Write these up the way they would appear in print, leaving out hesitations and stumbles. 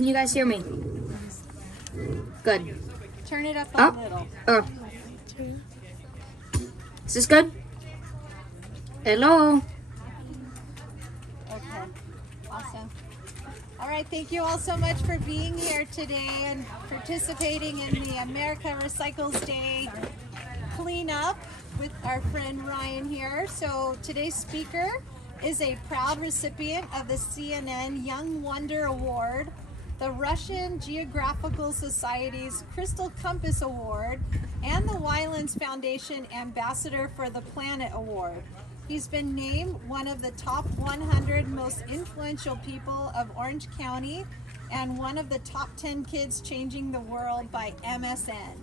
Can you guys hear me? Good. Turn it up a little. Oh. Is this good? Hello? Okay. Awesome. All right. Thank you all so much for being here today and participating in the America Recycles Day cleanup with our friend Ryan here. So today's speaker is a proud recipient of the CNN Young Wonder Award, the Russian Geographical Society's Crystal Compass Award, and the Wylands Foundation Ambassador for the Planet Award. He's been named one of the top 100 most influential people of Orange County and one of the top 10 kids changing the world by MSN.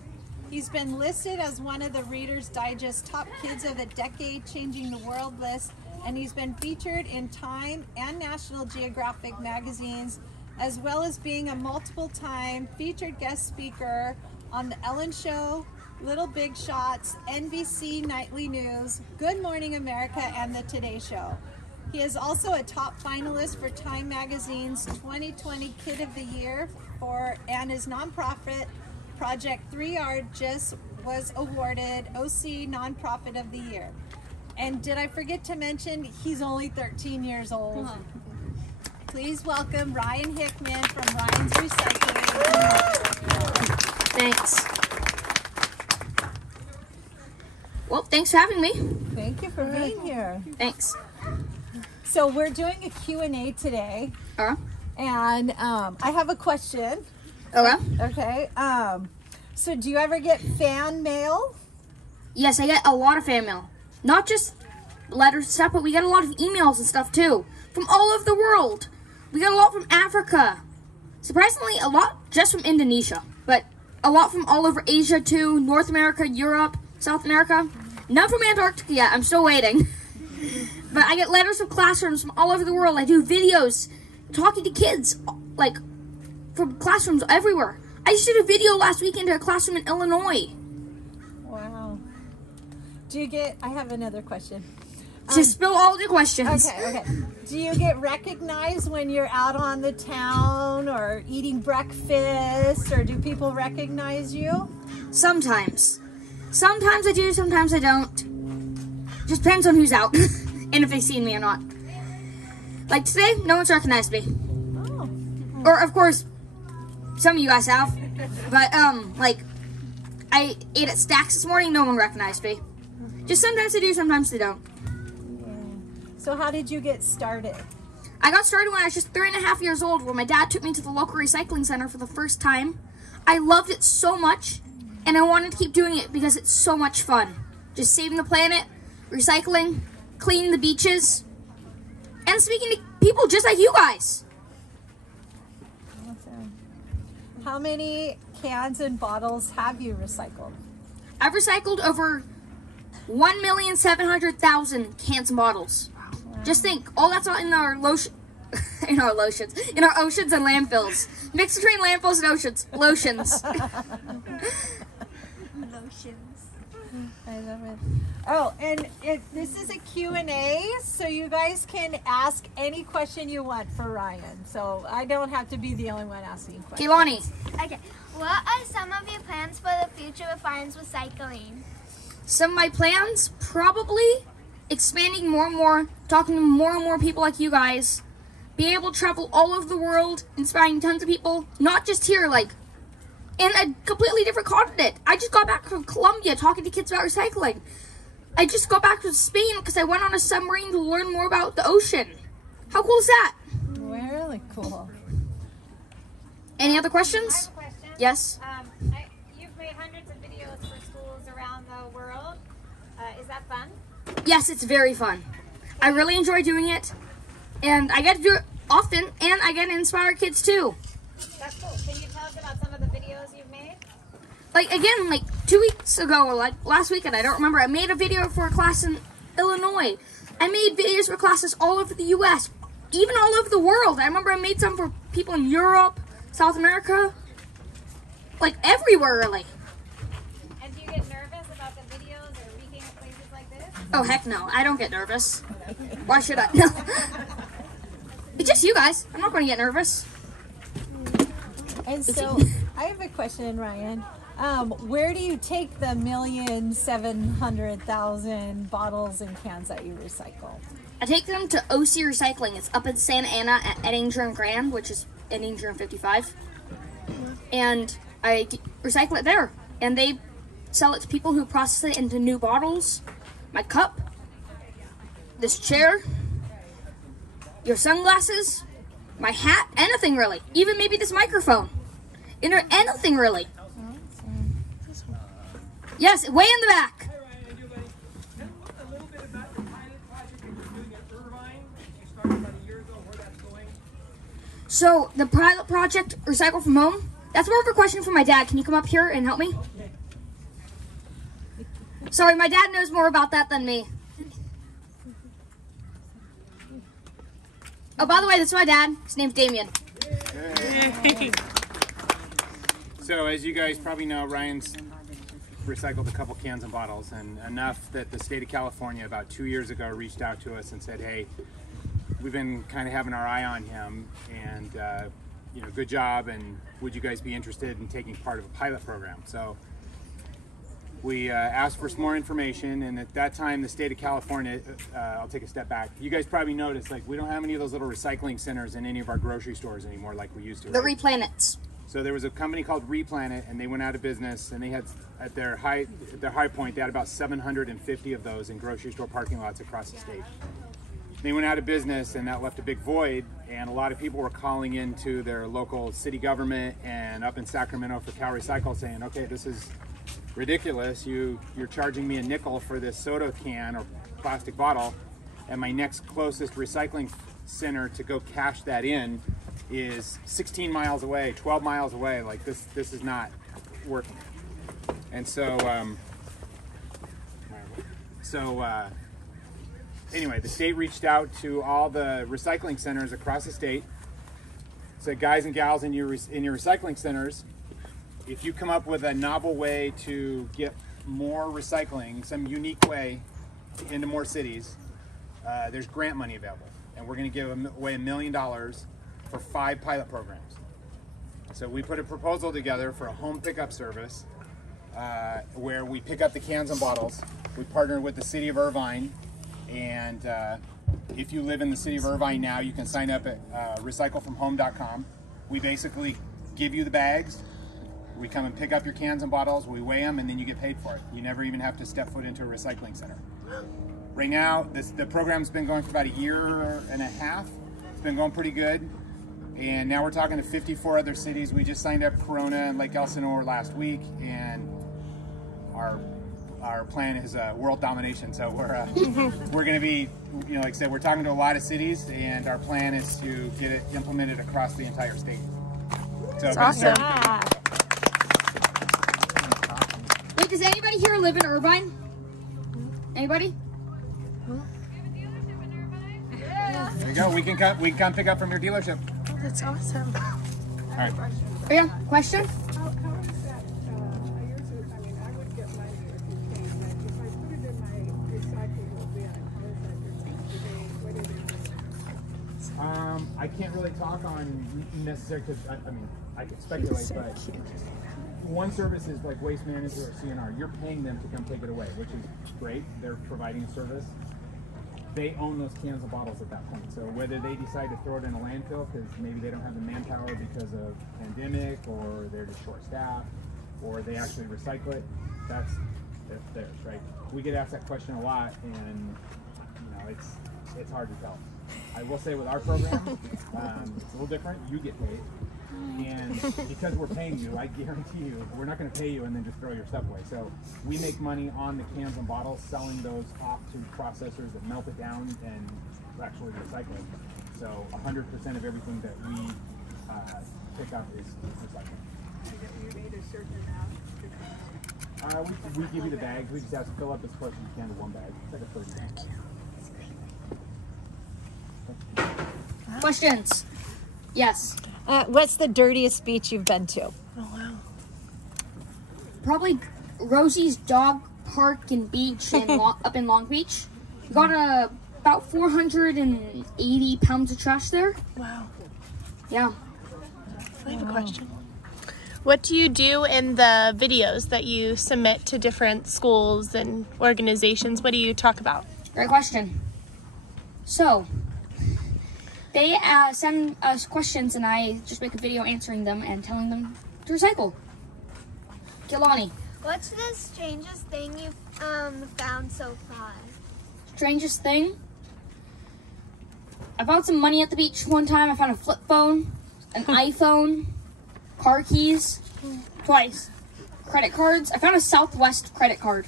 He's been listed as one of the Reader's Digest Top Kids of the Decade Changing the World list, and he's been featured in Time and National Geographic magazines, as well as being a multiple-time featured guest speaker on The Ellen Show, Little Big Shots, NBC Nightly News, Good Morning America, and The Today Show. He is also a top finalist for Time Magazine's 2020 Kid of the Year and his nonprofit Project 3R just was awarded OC Nonprofit of the Year. And did I forget to mention, he's only 13 years old. Please welcome Ryan Hickman from Ryan's Recycling. Thanks. Well, thanks for having me. Thank you for being here. Thanks. So we're doing a Q&A today. And I have a question. Okay. So do you ever get fan mail? Yes, I get a lot of fan mail. Not just letters and stuff, but we get a lot of emails and stuff too. From all over the world. We get a lot from Africa. Surprisingly, a lot just from Indonesia. But a lot from all over Asia too. North America, Europe, South America. None from Antarctica yet. I'm still waiting. But I get letters from classrooms from all over the world. I do videos talking to kids, like, from classrooms everywhere. I just did a video last weekend to a classroom in Illinois. Wow. Do you get, I have another question. Just spill all the questions. Okay. Do you get recognized when you're out on the town or eating breakfast, or do people recognize you? Sometimes. Sometimes I do, sometimes I don't. Just depends on who's out and if they've seen me or not. Like today, no one's recognized me. Oh. Or, of course, some of you guys have. But, like, I ate at Stacks this morning, no one recognized me. Just sometimes they do, sometimes they don't. So how did you get started? I got started when I was just 3.5 years old, when my dad took me to the local recycling center for the first time. I loved it so much, and I wanted to keep doing it because it's so much fun. Just saving the planet, recycling, cleaning the beaches, and speaking to people just like you guys. Awesome. How many cans and bottles have you recycled? I've recycled over 1,700,000 cans and bottles. Wow. Just think, all that's in our in our oceans and landfills. Mixed between landfills and oceans. Lotions. I love it. Oh, and this is a Q&A, so you guys can ask any question you want for Ryan. So I don't have to be the only one asking questions. Kehlani. Okay. What are some of your plans for the future with Ryan's Recycling? Some of my plans, probably expanding more and more, talking to more and more people like you guys, being able to travel all over the world, inspiring tons of people, not just here, like, in a completely different continent. I just got back from Colombia talking to kids about recycling. I just got back from Spain because I went on a submarine to learn more about the ocean. How cool is that? Really cool. Any other questions? I have a question. Yes. You've made hundreds of videos for schools around the world. Is that fun? Yes, it's very fun. I really enjoy doing it, and I get to do it often, and I get to inspire kids too. That's cool. Can you tell us about some of the videos you've made? Like, again, like 2 weeks ago, or like last weekend, I don't remember, I made a video for a class in Illinois. I made videos for classes all over the U.S., even all over the world. I remember I made some for people in Europe, South America, like everywhere, really. And do you get nervous about the videos or reading at places like this? Oh, heck no. I don't get nervous. Why should I? No. It's just you guys. I'm not going to get nervous. And so I have a question, Ryan. Where do you take the 1,700,000 bottles and cans that you recycle? I take them to OC Recycling. It's up in Santa Ana at Ettinger and Grand, which is Ettinger and 55. And I recycle it there. And they sell it to people who process it into new bottles. My cup, this chair, your sunglasses, my hat, anything really. Even maybe this microphone. Anything really. Yes, way in the back. Hi, Ryan. How you doing, buddy? Tell us a little bit about the pilot project that you're doing at Irvine. You started about a year ago, where that's going. So, the pilot project, Recycle from Home, that's more of a question for my dad. Can you come up here and help me? Sorry, my dad knows more about that than me. Oh, by the way, this is my dad. His name's Damien. So as you guys probably know, Ryan's recycled a couple cans and bottles, and enough that the state of California about 2 years ago reached out to us and said, hey, we've been kind of having our eye on him, and you know, good job, and would you guys be interested in taking part of a pilot program? So we asked for some more information, and at that time the state of California, I'll take a step back, you guys probably noticed, like, we don't have any of those little recycling centers in any of our grocery stores anymore like we used to. The right? Replanets. So there was a company called Replanet, and they went out of business, and they had, at their high point, they had about 750 of those in grocery store parking lots across the state. They went out of business, and that left a big void, and a lot of people were calling into their local city government and up in Sacramento for Cal Recycle saying, okay, this is ridiculous. You're charging me a nickel for this soda can or plastic bottle, and my next closest recycling center to go cash that in is 16 miles away, 12 miles away. Like, this is not working. And so anyway, the state reached out to all the recycling centers across the state, said, guys and gals in your recycling centers, if you come up with a novel way to get more recycling, some unique way into more cities, there's grant money available, and we're going to give away $1 million for 5 pilot programs. So we put a proposal together for a home pickup service where we pick up the cans and bottles. We partnered with the city of Irvine, and if you live in the city of Irvine now, you can sign up at recyclefromhome.com. We basically give you the bags. We come and pick up your cans and bottles, we weigh them, and then you get paid for it. You never even have to step foot into a recycling center. Right now, the program's been going for about a year and a half. It's been going pretty good. And now we're talking to 54 other cities. We just signed up Corona and Lake Elsinore last week, and our plan is world domination. So we're going to be, you know, like I said, we're talking to a lot of cities, and our plan is to get it implemented across the entire state. So that's awesome. Wait, does anybody here live in Irvine? Anybody? There you go. We can come pick up from your dealership. That's awesome. All right. Oh, yeah, question? How is that? I would get money if you came, but if I put it in my recyclable bin, how is that different? What is it? I can't really talk on necessary, because I mean, I can speculate, but one service is like Waste Manager or CNR. You're paying them to come take it away, which is great. They're providing a service. They own those cans and bottles at that point. So whether they decide to throw it in a landfill because maybe they don't have the manpower because of pandemic, or they're just short-staffed, or they actually recycle it, that's theirs, right? We get asked that question a lot, and you know, it's hard to tell. I will say with our program, it's a little different. You get paid, and because we're paying you, I guarantee you, we're not going to pay you and then just throw your stuff away. So we make money on the cans and bottles, selling those off to processors that melt it down and actually recycle it. So 100% of everything that we pick up is recycled. You need a certain amount. We give you the bags. We just have to fill up as close as you can to one bag. It's like a 30 bag. Questions? Yes. What's the dirtiest beach you've been to? Oh, wow. Probably Rosie's Dog Park and Beach in up in Long Beach. We got about 480 pounds of trash there. Wow. Yeah. I have a question. What do you do in the videos that you submit to different schools and organizations? What do you talk about? Great question. So, they send us questions and I just make a video answering them and telling them to recycle. Kilani. What's the strangest thing you've found so far? Strangest thing? I found some money at the beach one time. I found a flip phone, an iPhone, car keys, twice. Credit cards. I found a Southwest credit card.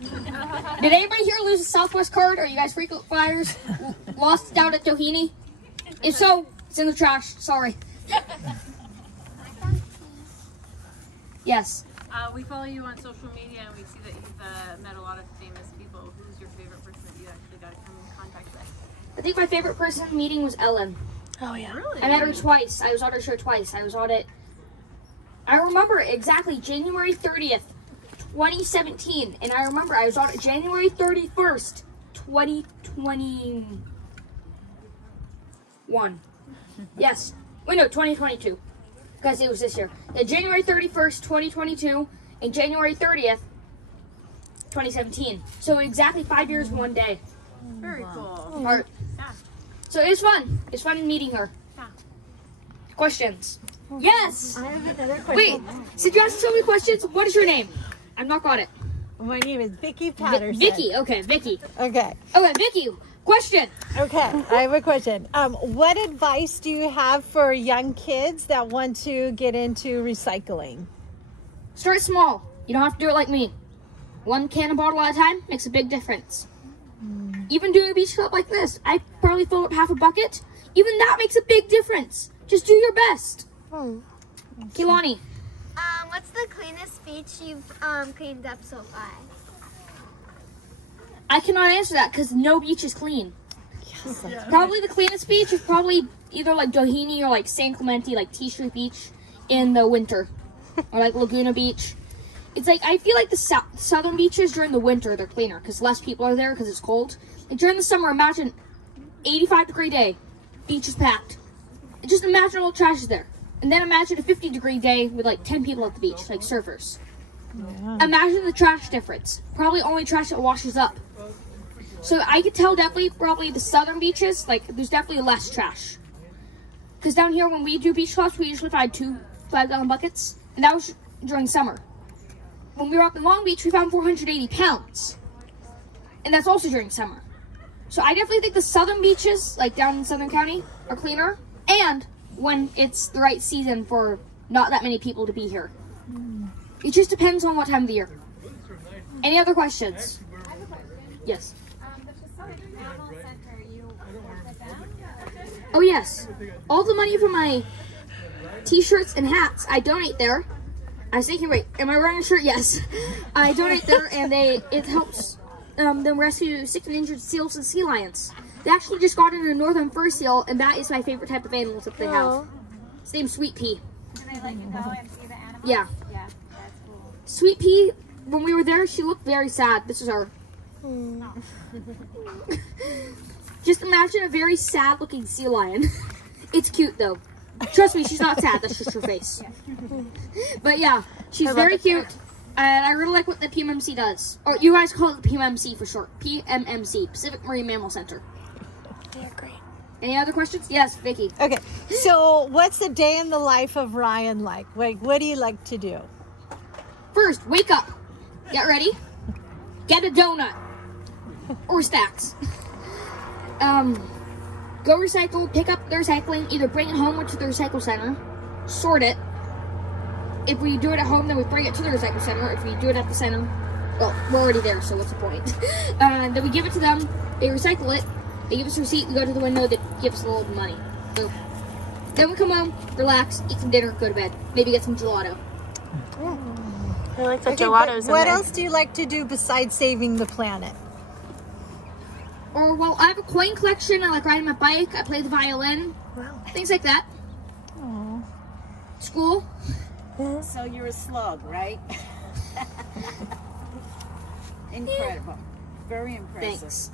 Did anybody here lose a Southwest card? Are you guys frequent flyers? Lost it out at Doheny? If so, it's in the trash. Sorry. Yes. We follow you on social media and we see that you've met a lot of famous people. Who's your favorite person that you actually got to come in contact with? I think my favorite person meeting was Ellen. Oh, yeah. Really? I met her twice. I was on her show twice. I was on it. I remember exactly January 30th, 2017. And I remember I was on it January 31st, 2021. Yes. Wait, no, 2022. Because it was this year. The January 31st, 2022 and January 30th, 2017. So exactly 5 years, 1 day. Very cool. Apart. Yeah. So it was fun. It's fun meeting her. Yeah. Questions? Yes. I have another question. Wait. Since you asked so many questions, what is your name? I've not got it. My name is Vicky Patterson. Vicky. Okay, Vicky. Okay. Okay, Vicky. Question. Okay, I have a question. What advice do you have for young kids that want to get into recycling? Start small. You don't have to do it like me. 1 can of bottle at a time makes a big difference. Even doing a beach club like this, I probably fill up half a bucket. Even that makes a big difference. Just do your best. Kilani. What's the cleanest beach you've cleaned up so far? I cannot answer that because no beach is clean. Probably the cleanest beach is probably either like Doheny or like San Clemente, like T Street Beach in the winter. Or like Laguna Beach. It's like, I feel like the southern beaches during the winter, they're cleaner because less people are there because it's cold. Like during the summer, imagine 85-degree day, beach is packed. Just imagine all the trash is there. And then imagine a 50-degree day with like 10 people at the beach, like surfers. Yeah. Imagine the trash difference. Probably only trash that washes up. So I could tell definitely probably the southern beaches, like there's definitely less trash. Because down here when we do beach clubs, we usually find 2 5-gallon buckets. And that was during summer. When we were up in Long Beach, we found 480 pounds. And that's also during summer. So I definitely think the southern beaches, like down in Southern County, are cleaner. And when it's the right season for not that many people to be here. It just depends on what time of the year. Any other questions? I have a question. Yes. The Pacific Mammal Center, you work with them? Oh yes. All the money from my t-shirts and hats, I donate there. I was thinking, wait, am I wearing a shirt? Yes. I donate there and it helps them rescue sick and injured seals and sea lions. They actually just got in a northern fur seal and that is my favorite type of animals that they have. His name's Sweet Pea. Do they let you go and see the animals? Yeah. Yeah, that's cool. Sweet Pea, when we were there, she looked very sad. This is her. Just imagine a very sad looking sea lion. It's cute though. Trust me, she's not sad. That's just her face. But yeah, she's very cute. And I really like what the PMMC does. Or you guys call it the PMMC for short. PMMC, Pacific Marine Mammal Center. They're great. Any other questions? Yes, Vicky. Okay, so what's the day in the life of Ryan like? Like, what do you like to do? First, wake up. Get ready. Get a donut. Or stacks. Go recycle, pick up the recycling, either bring it home to the recycle center, sort it. If we do it at home, then we bring it to the recycle center. If we do it at the center, well, we're already there, so what's the point? Then we give it to them, they recycle it, they give us a receipt, we go to the window, they give us a little money. So, then we come home, relax, eat some dinner, go to bed. Maybe get some gelato. I like the Okay, gelatos in what there. else do you like to do besides saving the planet? Or, well, I have a coin collection, I like riding my bike, I play the violin, things like that. Aww. School. So you're a slug, right? Incredible. Very impressive. Thanks.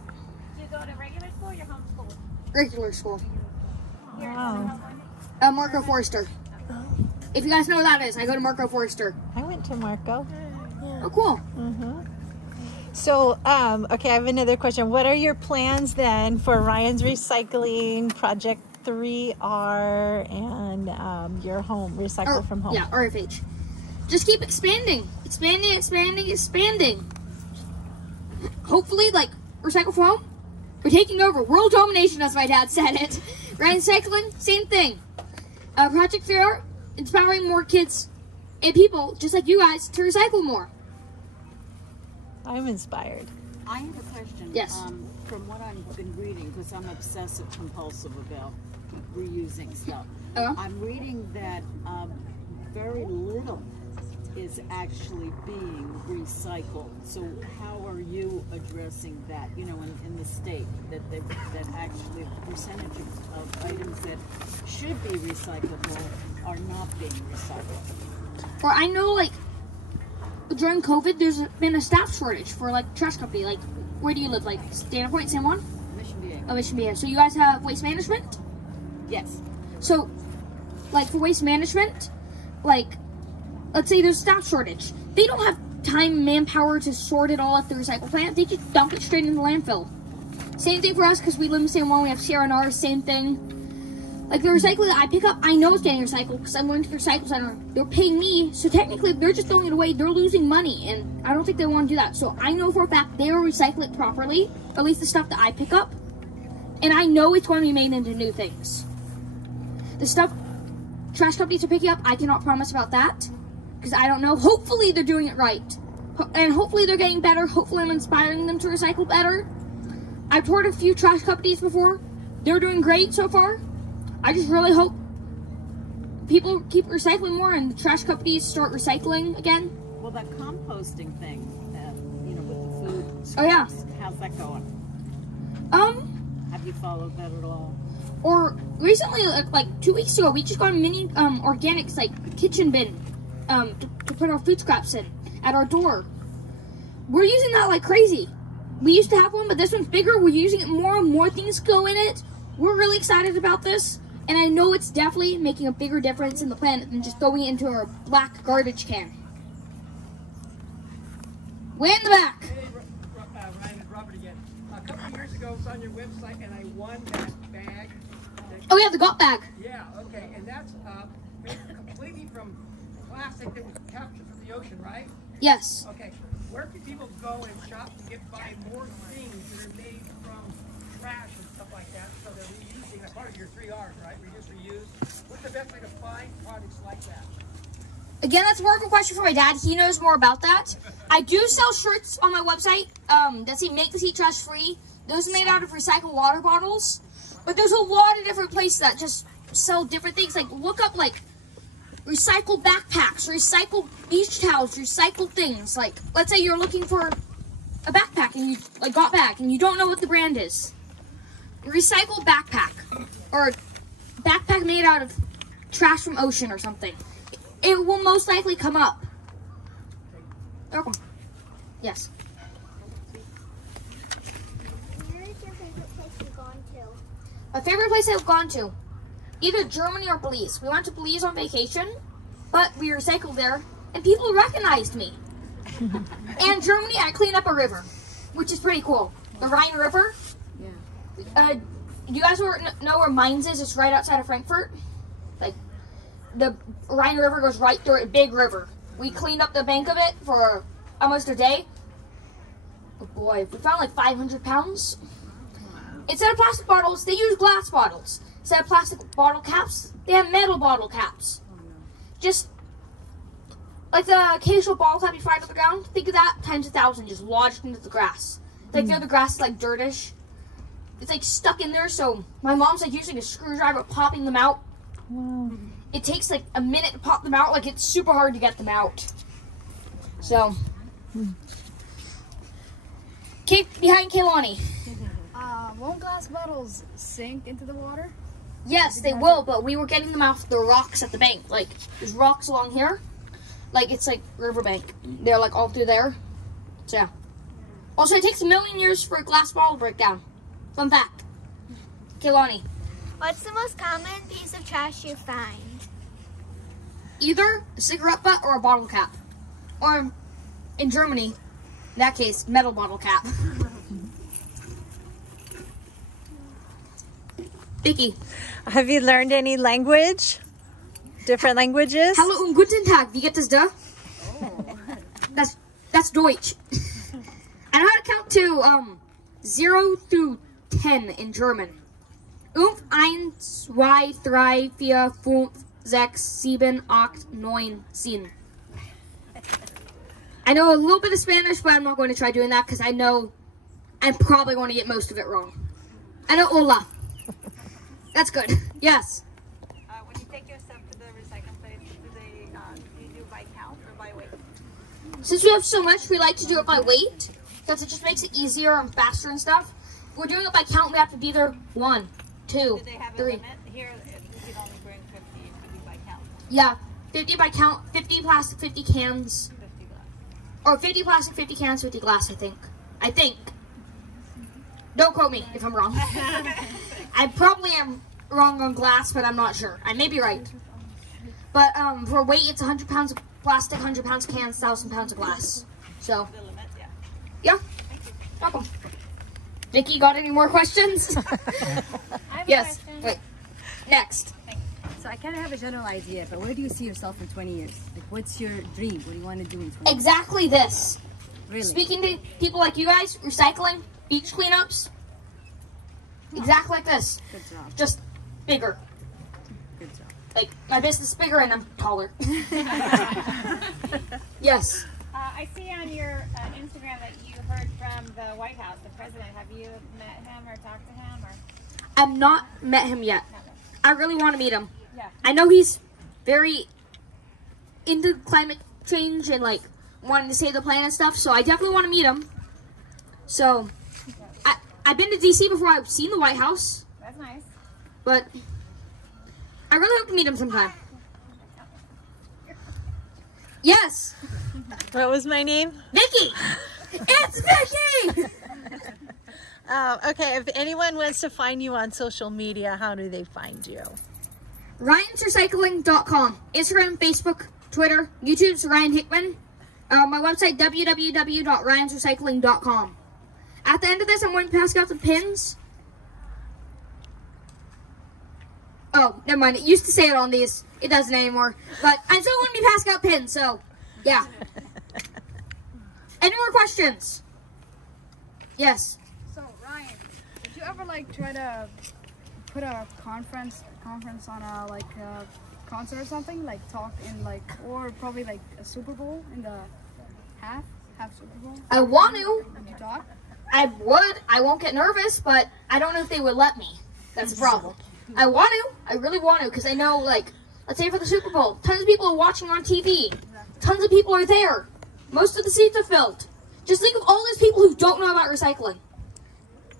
Do you go to regular school or your homeschool? Regular school. Here in Wow. Southern California? Marco Forster. If you guys know what that is, I go to Marco Forster. I went to Marco. Oh, cool. So, okay, I have another question. What are your plans then for Ryan's Recycling, Project 3R, and your home, Recycle from Home? Yeah, RFH. Just keep expanding. Expanding. Hopefully, like, Recycle from Home, we're taking over. World domination, as my dad said it. Ryan's Recycling, same thing. Project 3R, empowering more kids and people, just like you guys, to recycle more. I'm inspired. I have a question. Yes. From what I've been reading, because I'm obsessive compulsive about reusing stuff. I'm reading that very little is actually being recycled. So how are you addressing that? You know, in the state that actually the percentage of items that should be recyclable are not being recycled. Or I know, like, during COVID, there's been a staff shortage for, like, trash company. Like, where do you live? Like, Dana Point, San Juan? Mission Viejo. Oh, Mission Viejo. So you guys have waste management? Yes. So, like, for waste management, like, let's say there's a staff shortage. They don't have time, manpower to sort it all at the recycle plant. They just dump it straight in the landfill. Same thing for us, because we live in San Juan. We have CRNR, same thing. Like, the recycling that I pick up, I know it's getting recycled because I'm going to the recycle center. They're paying me, so technically they're just throwing it away. They're losing money, and I don't think they want to do that. So I know for a fact they will recycle it properly, or at least the stuff that I pick up. And I know it's going to be made into new things. The stuff trash companies are picking up, I cannot promise about that because I don't know. Hopefully they're doing it right. And hopefully they're getting better. Hopefully I'm inspiring them to recycle better. I've toured a few trash companies before. They're doing great so far. I just really hope people keep recycling more and the trash companies start recycling again. Well, that composting thing, you know, with the food scraps, Oh, yeah. how's that going? Have you followed that at all? Or recently, like 2 weeks ago, we just got a mini organics, like, kitchen bin to put our food scraps in at our door. We're using that like crazy. We used to have one, but this one's bigger. We're using it more and more things go in it. We're really excited about this. And I know it's definitely making a bigger difference in the planet than just throwing it into our black garbage can. Way in the back. Hey, Ryan, it's Robert again. A couple of years ago, I was on your website and I won that bag. Oh, yeah, the got bag. Yeah, okay, and that's made completely from plastic that was captured from the ocean, right? Yes. Okay, where can people go and shop to buy more things that are made from trash and stuff like that, so they're reusing? That's part of your 3 R's, right? Reduce, reuse. What's the best way to find products like that? Again, that's more of a question for my dad. He knows more about that. I do sell shirts on my website that say "Make the Sea Trash Free." Those are made out of recycled water bottles. But there's a lot of different places that just sell different things. Like, look up, like, recycled backpacks, recycled beach towels, recycled things. Like, let's say you're looking for a backpack and you, like, got back and you don't know what the brand is. Recycled backpack. Or backpack made out of trash from ocean or something. It will most likely come up. Oh. Yes. Where is your favorite place you've gone to? My favorite place I've gone to, either Germany or Belize. We went to Belize on vacation, but we recycled there, and people recognized me. And Germany, I cleaned up a river, which is pretty cool. The Rhine River. Yeah. You guys know where Mainz is? It's right outside of Frankfurt. Like, the Rhine River goes right through it, big river. We cleaned up the bank of it for almost a day. Oh boy, we found like 500 pounds. Instead of plastic bottles, they use glass bottles. Instead of plastic bottle caps, they have metal bottle caps. Just like the occasional bottle cap you find on the ground, think of that times 1,000, just lodged into the grass. Like the grass is like dirtish. It's like stuck in there, so my mom's like using a screwdriver, popping them out. Wow. It takes like a minute to pop them out. Like, it's super hard to get them out. So, keep behind Kaylani. Won't glass bottles sink into the water? Yes, they will, but we were getting them off the rocks at the bank. Like, there's rocks along here. Like, it's like riverbank. They're like all through there. So, yeah. Also, it takes 1 million years for a glass bottle to break down. Fun fact. Kaylani. What's the most common piece of trash you find? either a cigarette butt or a bottle cap. Or in Germany, in that case, metal bottle cap. Vicky. Have you learned any language? Different languages? Hallo und guten Tag. Wie geht es da? That's Deutsch. I know how to count to 0 through 10 in German. 1, 2, 3, 4, 5, 6, 7, 8, 9, 10. I know a little bit of Spanish, but I'm not going to try doing that because I know I'm probably going to get most of it wrong. I know hola. That's good. Yes. When you take your stuff to the recycling place, do you do by count or by weight? Since we have so much, we like to do it by weight because it just makes it easier and faster and stuff. If we're doing it by count, we have to be there 1, 2, Do they have 3. a limit? Here, you can only bring 50 to be by count. Yeah, 50 by count, 50 plastic, 50 cans. 50 glass. Or 50 plastic, 50 cans, 50 glass, I think. Don't quote me if I'm wrong. I probably am wrong on glass, but I'm not sure. I may be right. But for weight, it's 100 pounds of plastic, 100 pounds of cans, 1,000 pounds of glass. So, The limit, yeah. yeah. Welcome. Vicky, got any more questions? I have Yes. a question. Wait. Next. So I kind of have a general idea, but where do you see yourself in 20 years? Like, what's your dream? What do you want to do in 20 years? Exactly this. Really? Speaking to people like you guys, recycling, beach cleanups. Exactly like this. Good job. Just bigger. Good job. Like, my business is bigger and I'm taller. Yes. I see on your Instagram that you heard from the White House, the president. Have you met him or talked to him? Or I've not met him yet. I really want to meet him. Yeah. I know he's very into climate change and like wanting to save the planet and stuff, so I definitely want to meet him. So, I've been to DC before. I've seen the White House, That's nice. but I really hope to meet him sometime. Yes, What was my name? Vicky. It's Vicky. Okay, if anyone wants to find you on social media, how do they find you? Ryan'sRecycling.com. Instagram, Facebook, Twitter, YouTube's Ryan Hickman. My website, www.ryansrecycling.com. At the end of this, I'm going to pass out some pins. Oh, never mind. It used to say it on these. It doesn't anymore. But I'm still going to be passing out pins, so yeah. Any more questions? Yes. So Ryan, did you ever like try to put a conference on a like a concert or something? Like talk in like, or probably like a Super Bowl in the half Super Bowl? I want to. Did you talk? I would. I won't get nervous, but I don't know if they would let me. That's the problem. I want to. I really want to, because I know, like, let's say for the Super Bowl, tons of people are watching on TV. Tons of people are there. Most of the seats are filled. Just think of all those people who don't know about recycling.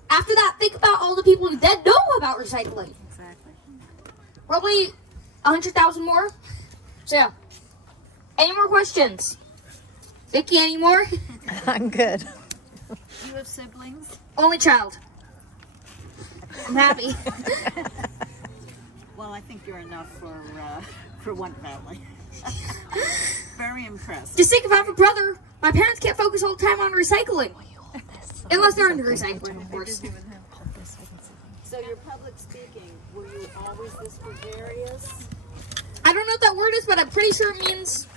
After that, think about all the people who then know about recycling. Exactly. Probably 100,000 more. So, yeah. Any more questions? Vicky, any more? I'm good. Do you have siblings? Only child. I'm happy. Well, I think you're enough for one family. Very impressed. Just think if I have a brother, my parents can't focus all the time on recycling. Unless they're into recycling, of course. So your public speaking, were you always this gregarious? I don't know what that word is, but I'm pretty sure it means,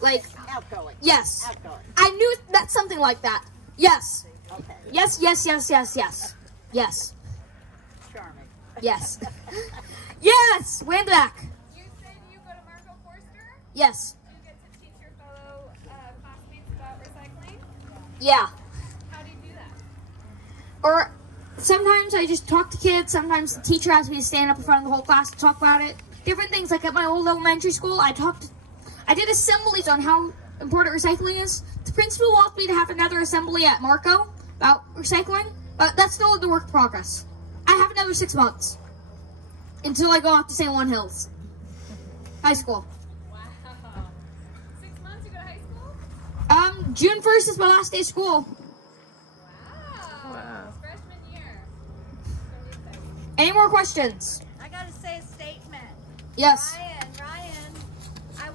like, Outgoing. yes. Outgoing. I knew that's something like that. Yes. Okay. Yes, yes, yes, yes, yes. Yes. Charming. Yes. Yes! Way in the back. You said you go to Marco Forster. Yes. Do you get to teach your fellow classmates about recycling? Yeah. How do you do that? Or sometimes I just talk to kids. Sometimes the teacher asks me to stand up in front of the whole class to talk about it. Different things. Like at my old elementary school, I did assemblies on how important recycling is. The principal wants me to have another assembly at Marco about recycling, but that's still in the work in progress. I have another 6 months until I go off to St. Juan Hills High School. Wow. 6 months you go to high school? June 1st is my last day of school. Wow. It's freshman year. Any more questions? I gotta say a statement. Yes. Ryan, I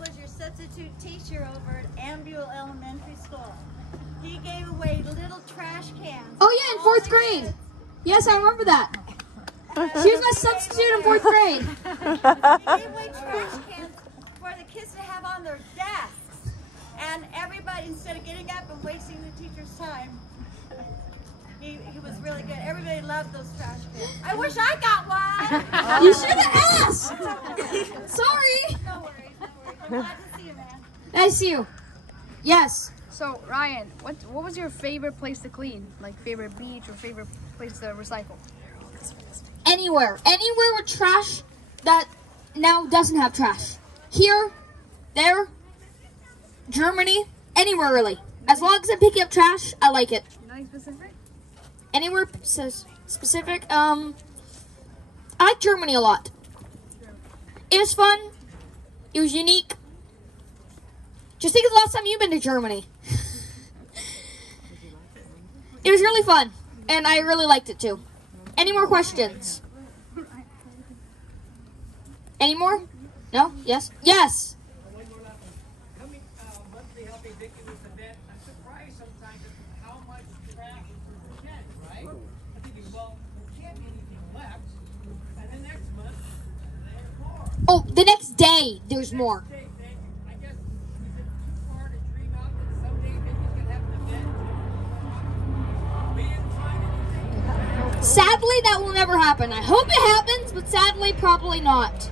substitute teacher over at Ambule Elementary School. He gave away little trash cans. Oh yeah, in 4th grade. Yes, I remember that. She was my substitute in 4th grade. He gave away trash cans for the kids to have on their desks. And everybody, instead of getting up and wasting the teacher's time, he was really good. Everybody loved those trash cans. I wish I got one. You should have asked. Sorry. No worries, no worries. I'm glad to see you, man. Nice to see you. Yes. So Ryan, what was your favorite place to clean? Like favorite beach or favorite place to recycle? Anywhere with trash that now doesn't have trash. Here, there, Germany, anywhere really. As long as I'm picking up trash, I like it. Nothing specific? Anywhere specific? I like Germany a lot. It was fun. It was unique. Just think of the last time you've been to Germany. It was really fun, and I really liked it too. Any more questions? Any more? No? Yes? Yes! Coming monthly helping Vicky with the vet, I'm surprised sometimes at how much trash is shed, right? I'm thinking, well, there can't be anything left. And then next month, there's more. Oh, the next day, there's more. I guess, is it too far to dream out that someday Vicky's going to have an event? We didn't find anything. Sadly, that will never happen. I hope it happens, but sadly, probably not.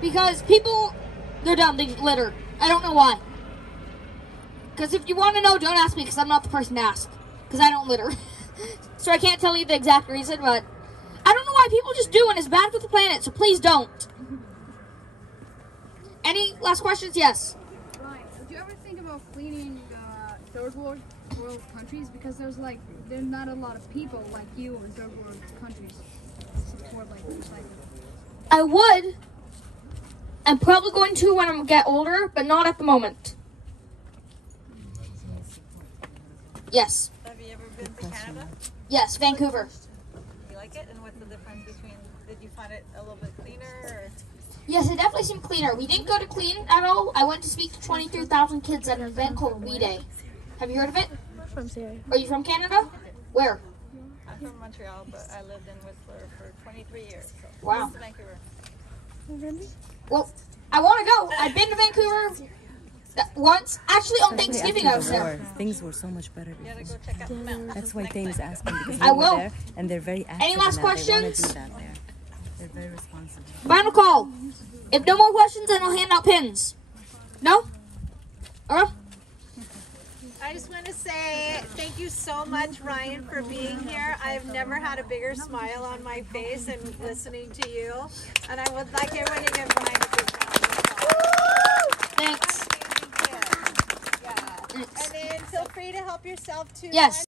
Because people, they're dumb, they litter. I don't know why. Because if you want to know, don't ask me, because I'm not the person to ask. Because I don't litter. So I can't tell you the exact reason, but I don't know why people just do, and it's bad for the planet, so please don't. Any last questions? Yes. Ryan, would you ever think about cleaning third world countries? Because there's not a lot of people like you in third world countries support like recycling. I would. I'm probably going to when I get older, but not at the moment. Yes. Have you ever been to Canada? Yes, Vancouver. You like it? And what's the difference between, did you find it a little bit cleaner? Or? Yes, it definitely seemed cleaner. We didn't go to clean at all. I went to speak to 23,000 kids at an event called We Day. Have you heard of it? From Syria. Are you from Canada? Where? I'm from Montreal, but I lived in Whistler for 23 years. So Wow. this is Vancouver. Well, I want to go. I've been to Vancouver once. Actually, on Thanksgiving I was there. Things were so much better You gotta before. go check out the mountains. That's why things ask them, because I we will. were there and they're very active. Any last in that. They wanna questions? do that there. They're very responsible. Final call. If no more questions, then I'll hand out pins. No? All right. I just want to say thank you so much, Ryan, for being here. I've never had a bigger smile on my face and listening to you. And I would like everyone to give Ryan a big round of applause. Thanks. Yeah. And then feel free to help yourself to Yes.